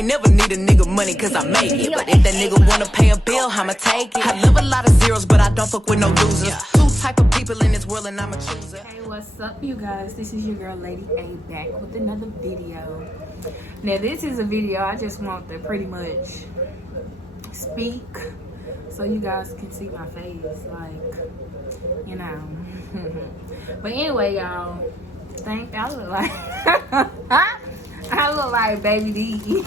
ain't never need a nigga money cause I make it. But if that nigga wanna pay a bill, I'ma take it. I live a lot of zeros, but I don't fuck with no losers. Two type of people in this world and I'm a chooser. Hey, what's up, you guys? This is your girl, Lady A, back with another video. Now, this is a video I just want to pretty much speak so you guys can see my face, like, you know. But anyway, y'all, I look like I look like Baby D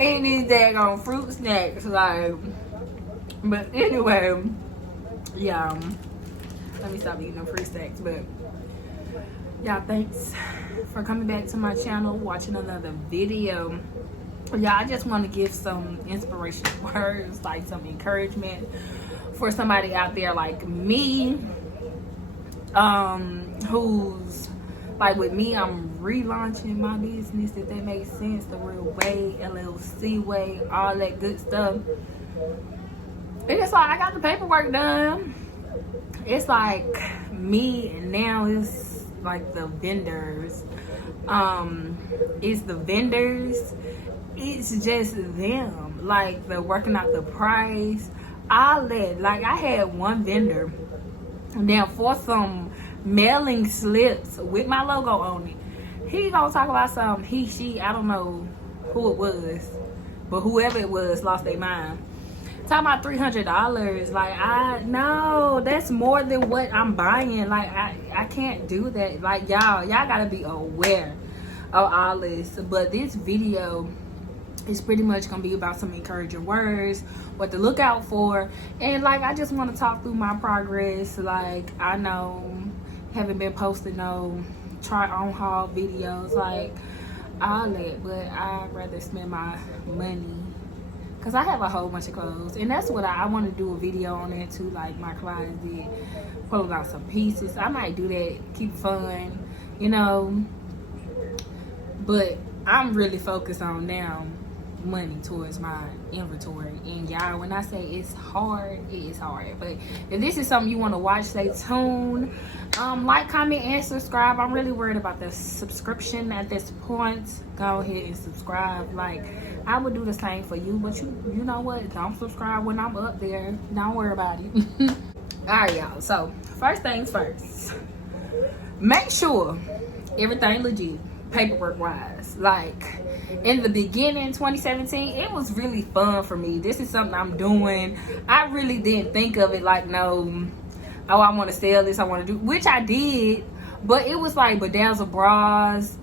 eating these daggone fruit snacks, like. But anyway, y'all, let me stop eating them fruit snacks. But y'all, thanks for coming back to my channel, watching another video. Y'all, I just want to give some inspirational words, like some encouragement for somebody out there like me, who's like with me. I'm relaunching my business, if that makes sense, the real way, LLC way, all that good stuff. And it's like I got the paperwork done. It's like me, and now it's like the vendors. It's the vendors. It's just them. Like they're working out the price. All that. Like I had one vendor. Now for some mailing slips with my logo on it, he gonna talk about some she, I don't know who it was, but whoever it was lost their mind. Talking about $300. Like, I no, that's more than what I'm buying. Like I can't do that. Like y'all gotta be aware of all this. But this video is pretty much gonna be about some encouraging words, what to look out for, and like I just want to talk through my progress. Like I know haven't been posting no try on haul videos, like all that, but I'd rather spend my money because I have a whole bunch of clothes, and that's what I want to do a video on that too, like my closet, pulling out some pieces. I might do that, keep fun, you know, but I'm really focused on now money towards my inventory. And y'all, when I say it's hard, it is hard. But if this is something you want to watch, stay tuned. Like, comment, and subscribe. I'm really worried about the subscription at this point. Go ahead and subscribe. Like, I would do the same for you, but you know what, don't subscribe when I'm up there. Don't worry about it. All right, y'all, so first things first, make sure everything legit paperwork wise. Like in the beginning, 2017, it was really fun for me. This is something I'm doing. I really didn't think of it like, no, oh, I want to sell this, I want to do, which I did, but it was like bedazzled bras.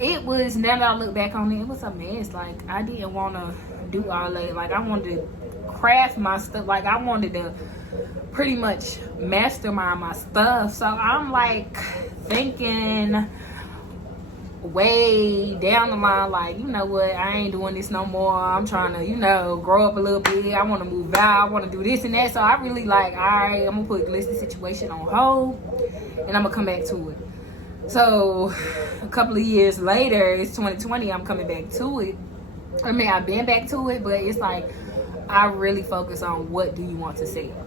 It was, now that I look back on it, it was a mess. Like I didn't want to do all that. Like I wanted to craft my stuff. Like I wanted to pretty much mastermind my stuff. So I'm like thinking way down the line, like, you know what, I ain't doing this no more. I'm trying to, you know, grow up a little bit. I want to move out. I want to do this and that. So I really like, all right, I'm gonna put this situation on hold and I'm gonna come back to it. So a couple of years later, it's 2020, I'm coming back to it. I mean, I've been back to it, but it's like I really focus on what do you want to sell.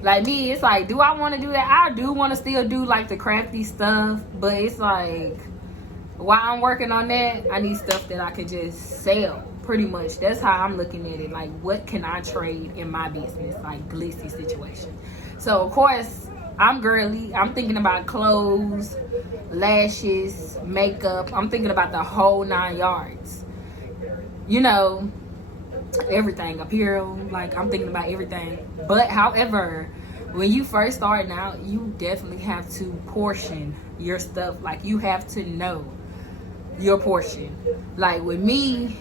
Like me, it's like, do I want to do that? I do want to still do like the crafty stuff, but it's like, while I'm working on that, I need stuff that I could just sell. Pretty much, that's how I'm looking at it. Like, what can I trade in my business? Like, glitzy situation. So, of course, I'm girly. I'm thinking about clothes, lashes, makeup. I'm thinking about the whole 9 yards. You know, everything. Apparel. Like, I'm thinking about everything. But, however, when you first starting out, you definitely have to portion your stuff. Like, you have to know your portion. Like with me,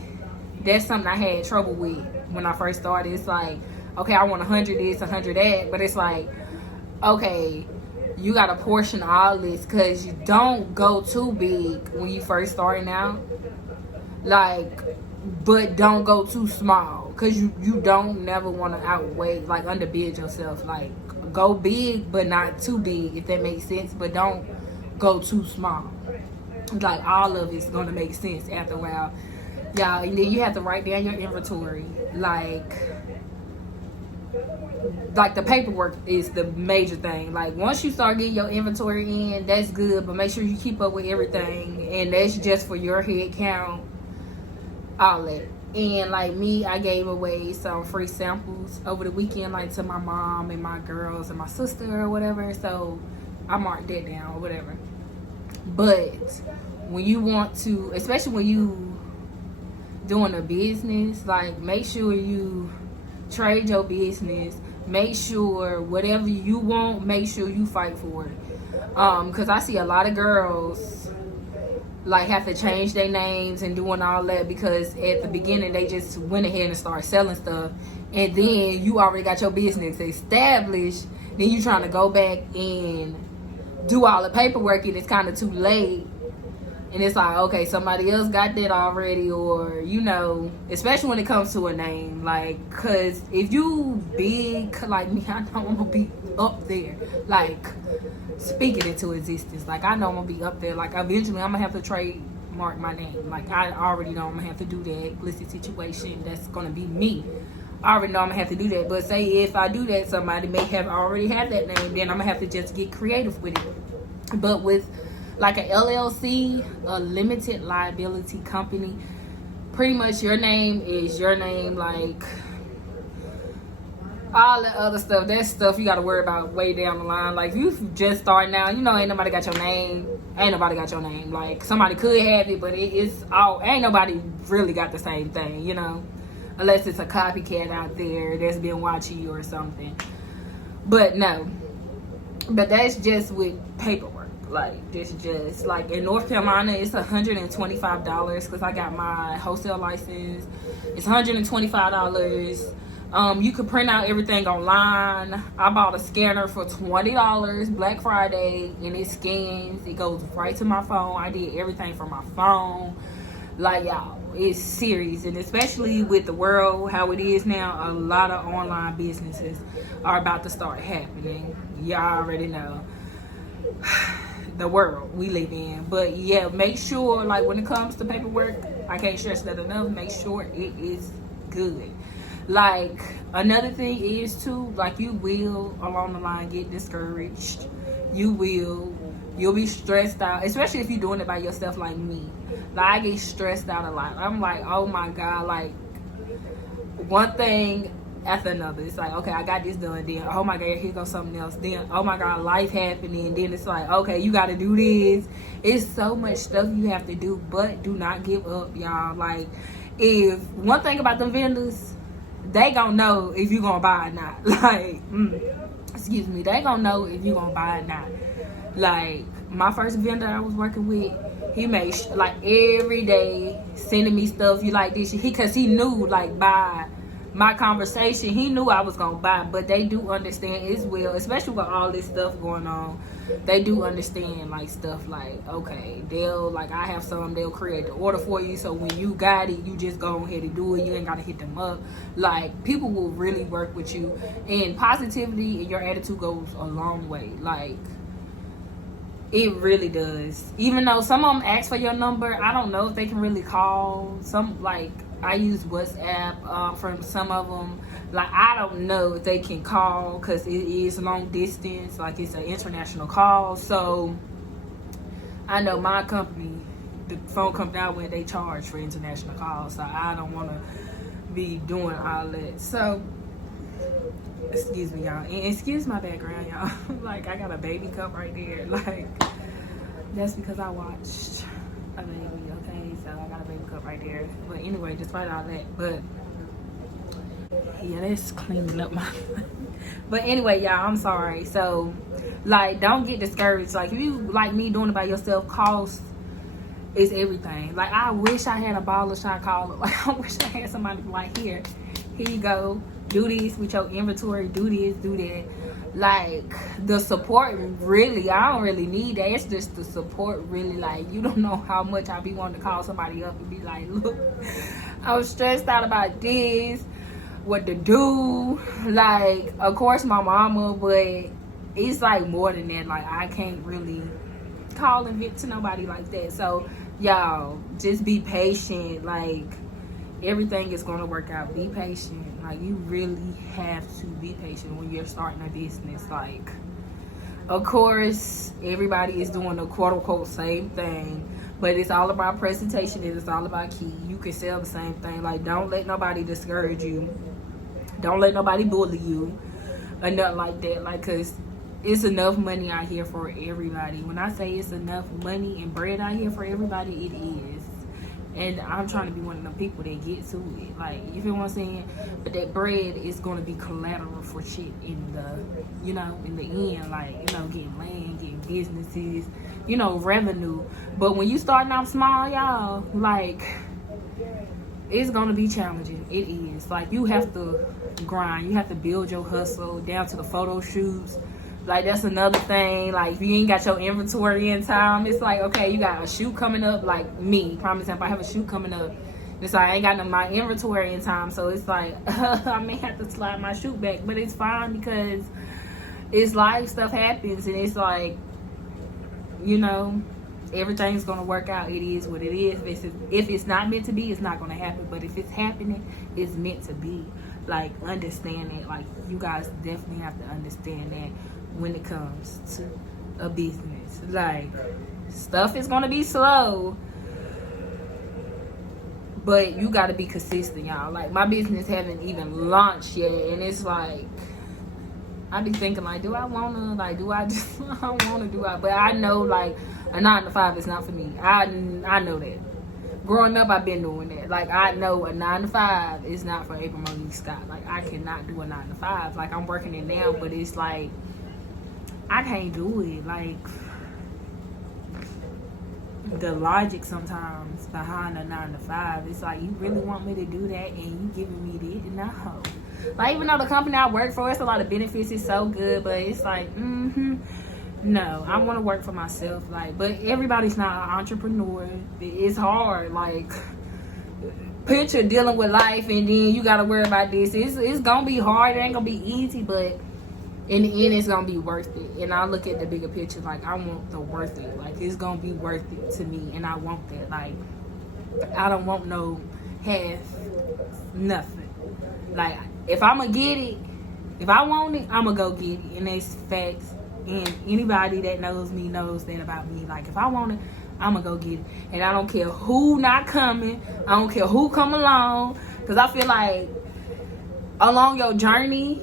that's something I had trouble with when I first started. It's like, okay, I want 100 this, 100 that, but it's like, okay, you gotta portion all this, because you don't go too big when you first starting out, like, but don't go too small, because you don't never want to outweigh, like, underbid yourself. Like, go big but not too big, if that makes sense, but don't go too small. Like, all of it's gonna make sense after a while, y'all. And then you have to write down your inventory. Like the paperwork is the major thing. Like, once you start getting your inventory in, that's good, but make sure you keep up with everything, and that's just for your head count. all that. And like me, I gave away some free samples over the weekend, like to my mom and my girls and my sister or whatever. So I marked that down or whatever. But when you want to, especially when you doing a business, like make sure you trade your business. Make sure whatever you want, make sure you fight for it. Because I see a lot of girls like have to change their names and doing all that because at the beginning they just went ahead and started selling stuff, and then you already got your business established. Then you trying to go back and do all the paperwork, and it's kind of too late. And it's like, okay, somebody else got that already, or especially when it comes to a name, like, cause if you big like me, I don't want to be up there, like speaking into existence. Like I know I'm gonna be up there. Like eventually, I'm gonna have to trademark my name. Like I already know I'm gonna have to do that. Explicit situation. That's gonna be me. I already know I'm gonna have to do that. But say if I do that, somebody may have already had that name. Then I'm gonna have to just get creative with it. But with like a LLC, a limited liability company, pretty much your name is your name. Like all the other stuff, that's stuff you got to worry about way down the line. Like if you just starting out, ain't nobody got your name. Ain't nobody got your name. Like somebody could have it, but ain't nobody really got the same thing, unless it's a copycat out there that's been watching you or something. But no, but that's just with paperwork. Like this just like in North Carolina, it's $125 because I got my wholesale license. It's $125. You can print out everything online. I bought a scanner for $20 Black Friday, and it scans. It goes right to my phone. I did everything from my phone. Like y'all, it's serious, and especially with the world how it is now, a lot of online businesses are about to start happening. Y'all already know the world we live in. But yeah, make sure like when it comes to paperwork, I can't stress that enough, make sure it is good. Like another thing is too, like you will along the line get discouraged. You'll be stressed out, especially if you're doing it by yourself like me. Like I get stressed out a lot. I'm like, oh my god, like one thing after another. It's like, okay, I got this done. Then, oh my god, here goes something else. Then, oh my god, life happening. Then it's like, okay, you got to do this. It's so much stuff you have to do, but do not give up, y'all. Like, if one thing about them vendors, they gonna know if you gonna buy or not. Like, excuse me, they gonna know if you gonna buy or not. Like, my first vendor I was working with, he made like every day sending me stuff. You like this? Because he knew like by my conversation, he knew I was gonna buy. But they do understand as well, especially with all this stuff going on. They do understand like stuff like, okay, I have some, they'll create the order for you. So when you got it, you just go ahead and do it. You ain't gotta hit them up. Like people will really work with you, and positivity and your attitude goes a long way. Like it really does. Even though some of them ask for your number, I don't know if they can really call. Some like I use WhatsApp from some of them. Like I don't know if they can call because it is long distance. Like it's an international call. So I know my company, the phone company I went, they charge for international calls. So I don't want to be doing all that. So excuse me, y'all, and excuse my background, y'all. Like I got a baby cup right there. Like that's because I watched a baby. Okay, so I got a baby cup right there. But anyway, despite all that, but yeah, that's cleaning up my but anyway, y'all, I'm sorry. So like don't get discouraged. Like if you like me doing it by yourself, cost is everything. Like I wish I had a baller shot caller. Like I wish I had somebody like, here you go, do this with your inventory, do this, do that. Like the support, really, I don't really need that. It's just the support, really. Like you don't know how much I be wanting to call somebody up and be like, look, I was stressed out about this, what to do. Like of course my mama, but it's like more than that. Like I can't really call and vent to nobody like that. So y'all just be patient. Like everything is going to work out. Be patient. Like you really have to be patient when you're starting a business. Like of course everybody is doing the quote unquote same thing, But it's all about presentation and it's all about key. You can sell the same thing. Like, don't let nobody discourage you. Don't let nobody bully you or nothing like that. Like, because it's enough money out here for everybody. When I say it's enough money and bread out here for everybody, it is. And I'm trying to be one of them people that get to it. Like, you feel what I'm saying? But that bread is going to be collateral for shit in the, you know, in the end. Like, you know, getting land, getting businesses, you know, revenue. But when you starting out small, y'all, like, it's going to be challenging. It is. Like, you have to grind. You have to build your hustle down to the photo shoots. Like, that's another thing. Like, if you ain't got your inventory in time, it's like, okay, you got a shoot coming up. Like me, prime example, I have a shoot coming up. It's like, I ain't got my inventory in time. So it's like, I may have to slide my shoot back. But it's fine because it's life. Stuff happens. And it's like, you know, everything's going to work out. It is what it is. If it's not meant to be, it's not going to happen. But if it's happening, it's meant to be. Like, understand it. Like, you guys definitely have to understand that when it comes to a business. Like, stuff is gonna be slow, but you gotta be consistent, y'all. Like, my business haven't even launched yet, and it's like, I be thinking, like, do I wanna, like, do I just, I don't wanna, do I? But I know, like, a 9 to 5 is not for me. I know that. Growing up, I've been doing that. Like, I know a 9 to 5 is not for April Monique Scott. Like, I cannot do a 9 to 5. Like, I'm working it now, but it's like, I can't do it. Like, the logic sometimes behind a 9 to 5, it's like, you really want me to do that and you giving me this? No. Like, even though the company I work for, it's a lot of benefits, it's so good, but it's like, no, I want to work for myself. Like, but everybody's not an entrepreneur. It's hard. Like, picture dealing with life and then you got to worry about this. It's gonna be hard. It ain't gonna be easy, but in the end, it's gonna be worth it. And I look at the bigger picture, like, I want the worth it. Like, it's gonna be worth it to me, and I want that. Like, I don't want no half nothing. Like, if I'm gonna get it, if I want it, I'm gonna go get it, and that's facts. And anybody that knows me knows that about me. Like, if I want it, I'm gonna go get it, and I don't care who not coming. I don't care who come along, because I feel like along your journey,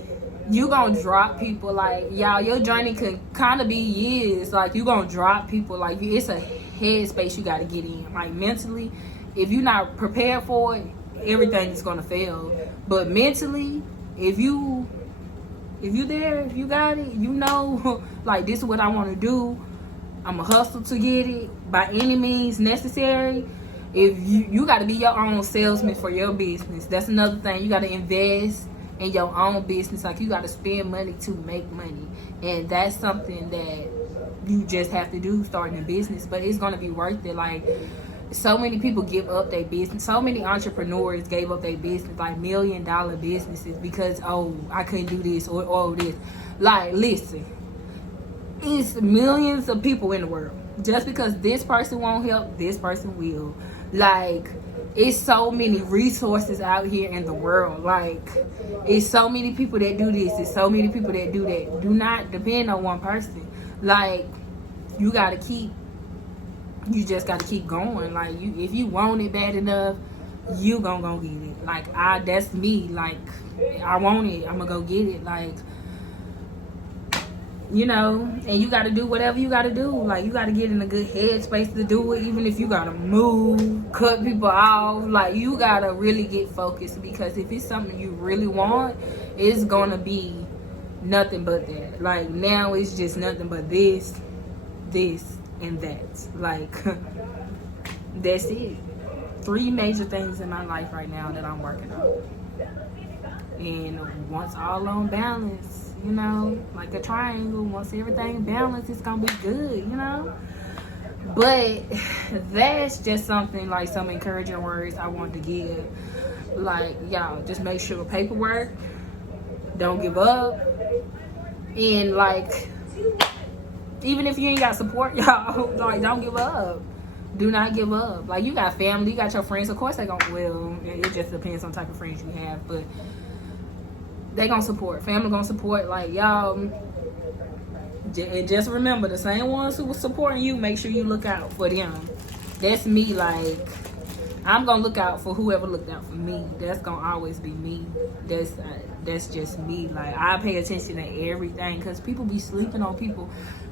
you gonna drop people. Like, y'all, your journey could kind of be years. Like, you gonna drop people. Like, it's a headspace you gotta get in. Like, mentally, if you're not prepared for it, everything is gonna fail. But mentally, if you there, if you got it, you know, like, this is what I want to do. I'm gonna hustle to get it by any means necessary. If you got to be your own salesman for your business. That's another thing. You got to invest in your own business. Like, you got to spend money to make money, and that's something that you just have to do starting a business. But it's gonna be worth it. Like, so many people give up their business. So many entrepreneurs gave up their business, like $1 million businesses, because, oh, I couldn't do this or this. Like, listen, it's millions of people in the world. Just because this person won't help, this person will. Like, it's so many resources out here in the world. Like, it's so many people that do this. It's so many people that do that. Do not depend on one person. Like, you just gotta keep going. Like, if you want it bad enough, you gonna go get it. Like, that's me. Like, I want it, I'm gonna go get it. Like, you know, and you gotta do whatever you gotta do. Like, you gotta get in a good headspace to do it. Even if you gotta move, cut people off, like, you gotta really get focused, because if it's something you really want, it's gonna be nothing but that. Like, now it's just nothing but this and that. Like, that's it. 3 major things in my life right now that I'm working on. And once all on balance, you know, like a triangle, once everything balanced, it's gonna be good, you know. But that's just something, like, some encouraging words I want to give. Like, y'all, just make sure paperwork, don't give up. And, like, even if you ain't got support, y'all, like, don't give up. Do not give up. Like, you got family, you got your friends. Of course they gonna, well, it just depends on the type of friends you have, but they gonna support. Family gonna support. Like, y'all, and just remember, the same ones who was supporting you, make sure you look out for them. That's me. Like, I'm gonna look out for whoever looked out for me. That's gonna always be me. That's just me. Like, I pay attention to everything because people be sleeping on people.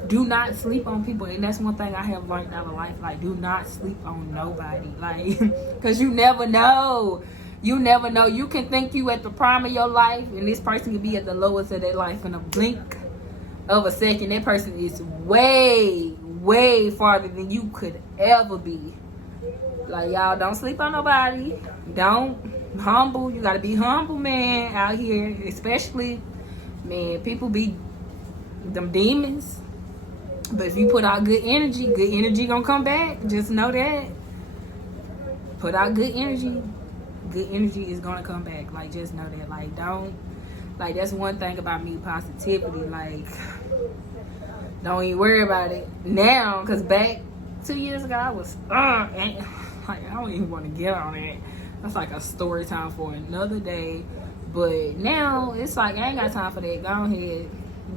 Do not sleep on people, and that's one thing I have learned out of life. Like, do not sleep on nobody. Like, because you never know. You never know. You can think you at the prime of your life, and this person can be at the lowest of their life in a blink of a second. That person is way, way farther than you could ever be. Like, y'all, don't sleep on nobody. Don't. Humble. You gotta be humble, man, out here. Especially, man, people be them demons. But if you put out good energy gonna come back. Just know that. Put out good energy is gonna come back. Like, just know that. Like, don't. Like, that's one thing about me, positivity. Like, don't even worry about it now. Because back 2 years ago, I was, and, like, I don't even want to get on it. That's like a story time for another day. But now, it's like, I ain't got time for that. Go ahead.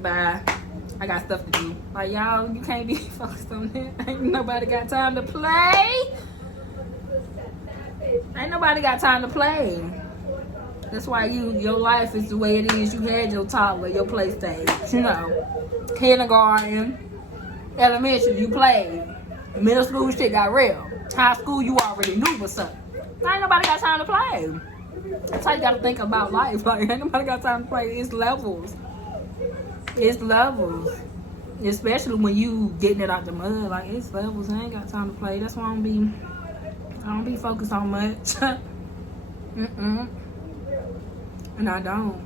Bye. I got stuff to do. Like, y'all, you can't be focused on that. Ain't nobody got time to play. Ain't nobody got time to play. That's why your life is the way it is. You had your toddler, your play stage. You know, kindergarten, elementary, you played. Middle school, shit got real. High school, you already knew what's up. Ain't nobody got time to play. That's how you gotta think about life. Like, ain't nobody got time to play. It's levels. It's levels. Especially when you getting it out the mud. Like, it's levels. I ain't got time to play. That's why I don't be focused on much. And I don't.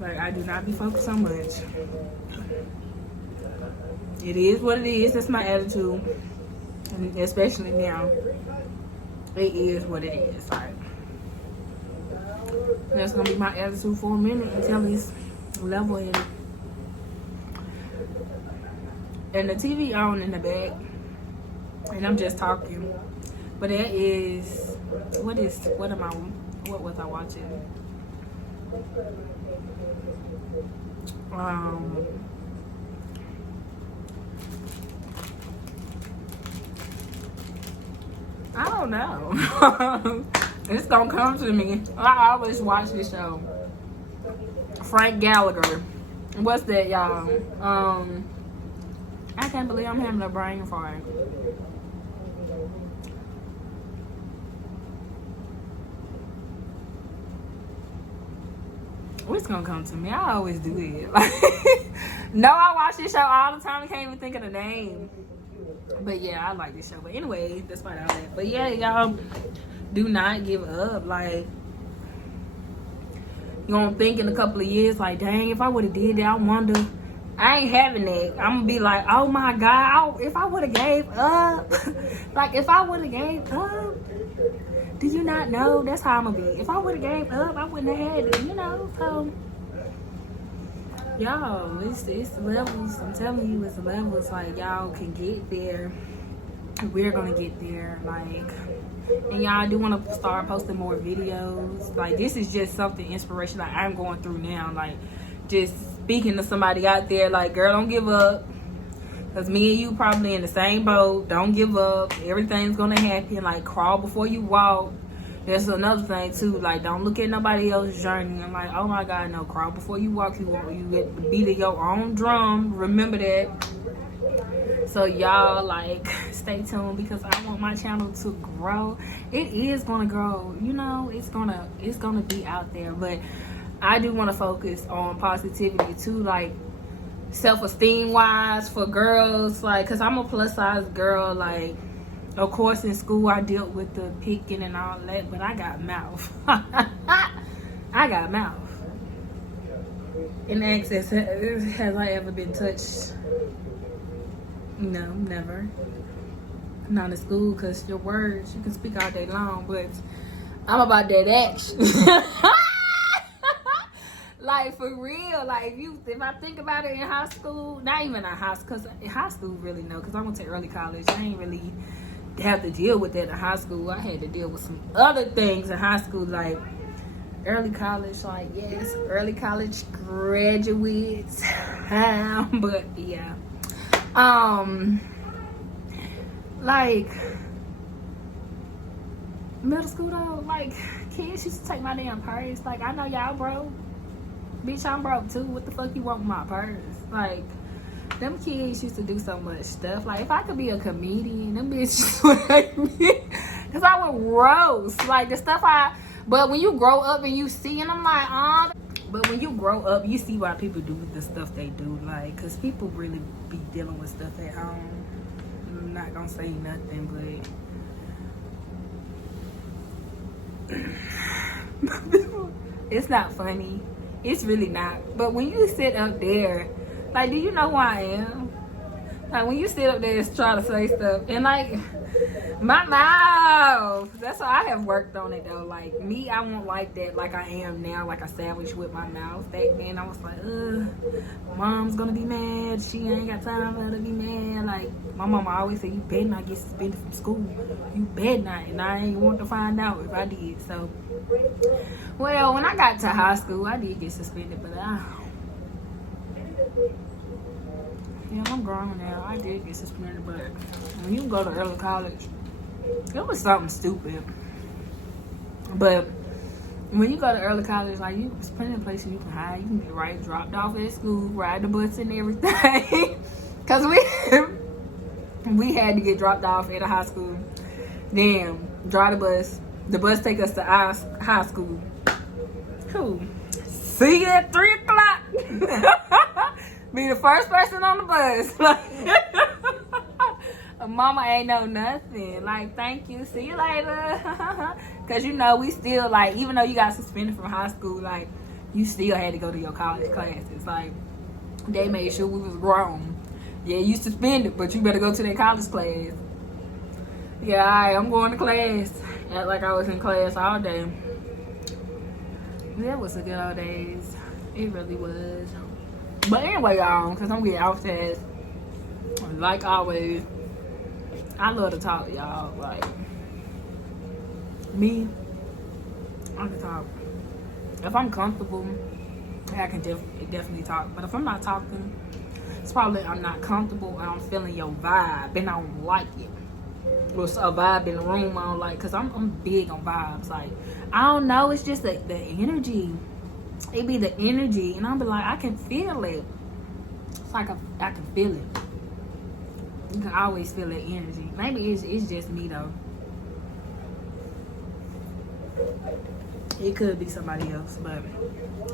Like, I do not be focused on much. It is what it is. That's my attitude. And especially now. It is what it is. Like, that's gonna be my attitude for a minute until it's level headed. And the TV on in the back. And I'm just talking. But that is, what was I watching? I don't know. It's gonna come to me. I always watch this show. Frank Gallagher. What's that, y'all? I can't believe I'm having a brain fart. What's gonna come to me? I always do it. Like, no, I watch this show all the time. I can't even think of the name. But yeah, I like this show. But anyway, despite all that. But yeah, y'all, do not give up. Like, you gonna think in a couple of years, like, dang, if I would have did that, I wonder. I ain't having that. I'm gonna be like, oh my God, if I would have gave up. Like, if I would have gave up. Did you not know? That's how I'm gonna be. If I would have gave up, I wouldn't have had it, you know? So, y'all, it's levels. I'm telling you, it's levels. Like, y'all can get there. We're gonna get there. Like, and y'all, I do want to start posting more videos. Like, this is just something inspirational like I'm going through now. Like, just speaking to somebody out there. Like, girl, don't give up. Because me and you probably in the same boat. Don't give up. Everything's going to happen. Like, crawl before you walk. That's another thing, too. Like, don't look at nobody else's journey. I'm like, oh, my God, no. Crawl before you walk. You get to beat your own drum. Remember that. So, y'all, like, stay tuned because I want my channel to grow. It is going to grow. You know, it's gonna be out there. But I do want to focus on positivity, too. Like, self-esteem wise for girls, like, because I'm a plus size girl. Like, of course in school I dealt with the picking and all that, but I got mouth. I got mouth. In access, has I ever been touched? No, never. Not in school, because your words, you can speak all day long, but I'm about that action. Like, for real, like, if I think about it in high school, not even in high school, because in high school, really, no, because I went to early college. I ain't really have to deal with that in high school. I had to deal with some other things in high school, like early college, like, yes, early college graduates. But, yeah, Like middle school though, like kids used to take my damn purse. Like, I know y'all broke. Bitch, I'm broke too. What the fuck you want with my purse? Like, them kids used to do so much stuff. Like, if I could be a comedian, them bitches would hate me. Because I would roast. Like, the stuff but when you grow up and you see, and I'm like, but when you grow up, you see why people do the stuff they do. Like, because people really be dealing with stuff at home. I'm not going to say nothing, but it's not funny. It's really not. But when you sit up there, like, do you know who I am? Like, when you sit up there and try to say stuff, and like, my mouth, that's why I have worked on it though. Like, me, I won't like that like I am now, like a sandwich with my mouth. Back then I was like, mom's gonna be mad, she ain't got time for her to be mad. Like, my mama always said, you better not get suspended from school, you better not. And I ain't want to find out if I did. So, well, when I got to high school, I did get suspended, but yeah, I'm grown now. I did get suspended, but when you go to early college, it was something stupid. But when you go to early college, like, there's plenty of places you can hide. You can get dropped off at school, ride the bus and everything. Cause we had to get dropped off at a high school. Then drive the bus. The bus take us to our high school. Cool. See you at 3 o'clock. Be the first person on the bus. Mama ain't know nothing. Like, thank you, see you later. Cause you know, we still, like, even though you got suspended from high school, like, you still had to go to your college classes. Like, they made sure we was grown. Yeah, you suspended, but you better go to that college class. Yeah, alright, I'm going to class. Act like I was in class all day. That was the good old days. It really was. But anyway, y'all, because I'm getting off task. Like always, I love to talk, y'all. Like, me, I can talk. If I'm comfortable, I can definitely talk. But if I'm not talking, it's probably I'm not comfortable and I'm feeling your vibe and I don't like it. Or a vibe in the room I don't like, because I'm big on vibes. Like, I don't know, it's just the energy. It be the energy, and I'll be like, I can feel it. It's like I can feel it. You can always feel that energy. Maybe it's just me though. It could be somebody else, but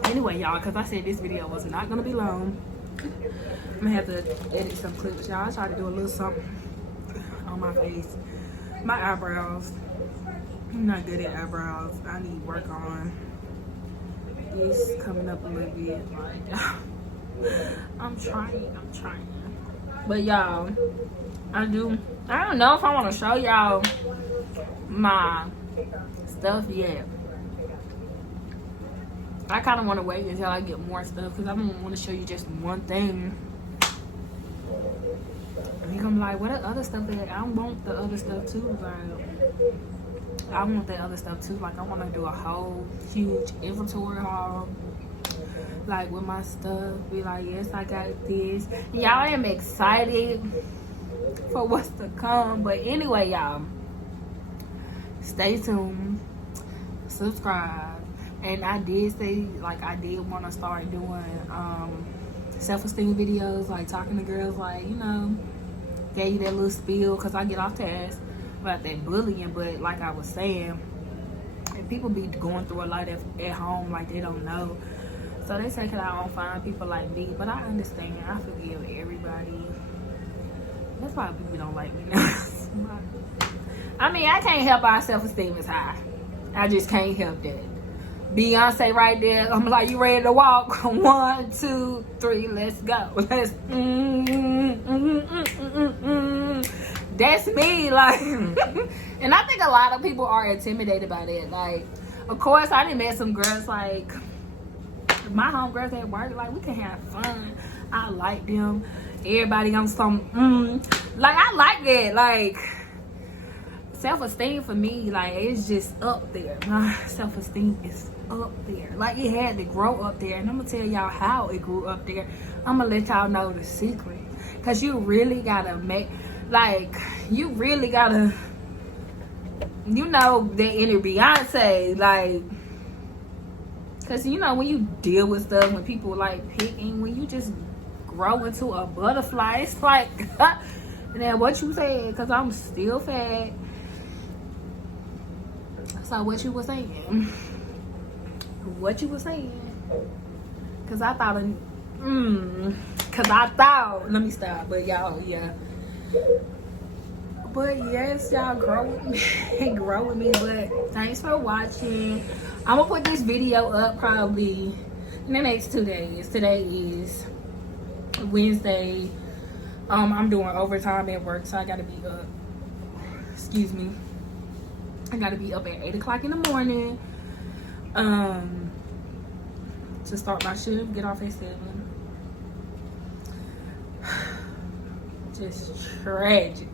anyway, y'all, because I said this video was not gonna be long, I'm gonna have to edit some clips, y'all. I try to do a little something on my face. My eyebrows, I'm not good at eyebrows. I need work on this coming up a little bit. Like, I'm trying. But y'all, I don't know if I want to show y'all my stuff yet. I kind of want to wait until I get more stuff, because I don't want to show you just one thing. And you're gonna be like, what are other stuff that I want the other stuff too? Like, I want that other stuff too. Like, I want to do a whole huge inventory haul, like, with my stuff. Be like, yes, I got this. Y'all, I am excited for what's to come. But anyway, y'all, stay tuned, subscribe. And I did say, like, I did want to start doing self-esteem videos, like talking to girls, like, you know, gave you that little spiel, because I get off task about that bullying. But like I was saying, and people be going through a lot at home, like, they don't know. So they say, 'cause I don't find people like me. But I understand. I forgive everybody. That's why people don't like me now. I mean, I can't help our self-esteem is high. I just can't help that. Beyonce right there. I'm like, you ready to walk? 1, 2, 3, let's go. Let's That's me, like. And I think a lot of people are intimidated by that. Like, of course, I done met some girls, like, my homegirls at work, like, we can have fun. I like them. Everybody on some like, I like that. Like, self-esteem for me, like, it's just up there. My self-esteem is up there. Like, it had to grow up there. And I'm gonna tell y'all how it grew up there. I'm gonna let y'all know the secret. Cause you really gotta make, like, you really gotta, you know, that inner Beyonce, like, cause you know, when you deal with stuff, when people like picking, when you just grow into a butterfly, it's like, and then what you said, cause I'm still fat. So what you were saying? What you were saying? Cause I thought, let me stop. But y'all, yeah. But yes, y'all grow with me, grow with me. But thanks for watching. I'm gonna put this video up probably in the next 2 days. Today is Wednesday. I'm doing overtime at work, so I gotta be up. Excuse me. I gotta be up at 8 o'clock in the morning. To start my shift, get off at 7. Just tragic.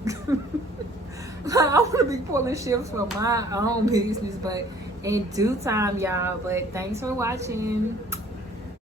I want to be pulling shifts for my own business, but in due time, y'all. But thanks for watching.